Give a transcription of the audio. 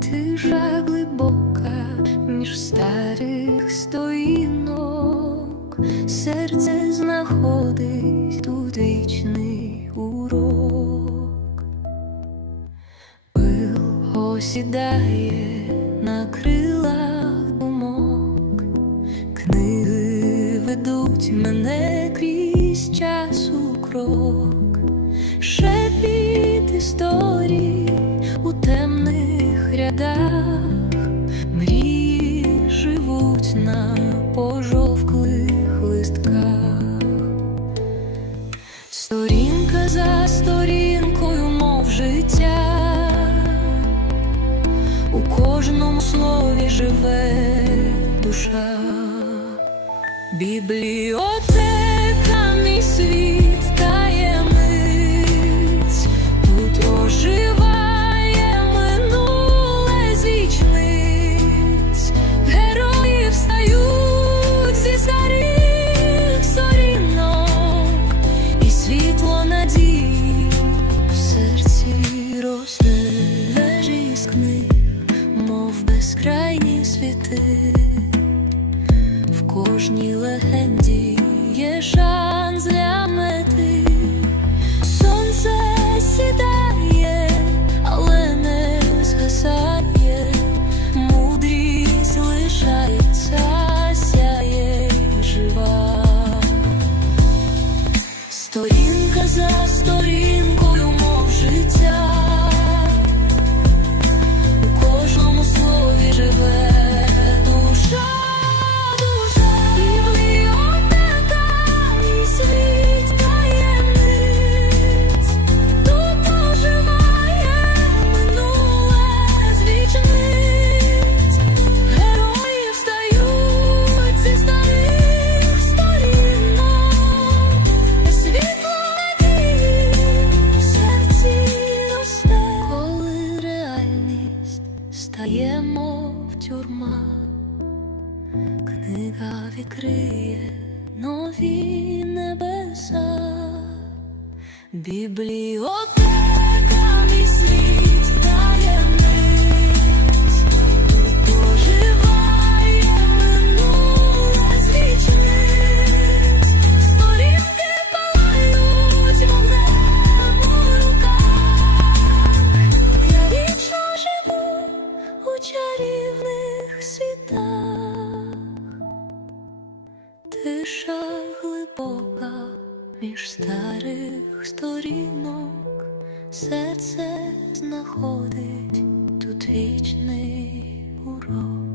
тиша глибока між старих сторінок, серце знаходить тут вічний урок. Пил осідає на крилах думок, книги ведуть мене крізь час у крок, шепіт історій на пожовклих листках. Сторінка за сторінкою, мов життя, у кожному слові живе душа, бібліотека, В кожній легенді є шанс для мети. Тюрма, книга відкриє нові небеса, бібліотека, мій світ Тиша глибока між старих сторінок, серце знаходить тут вічний урок.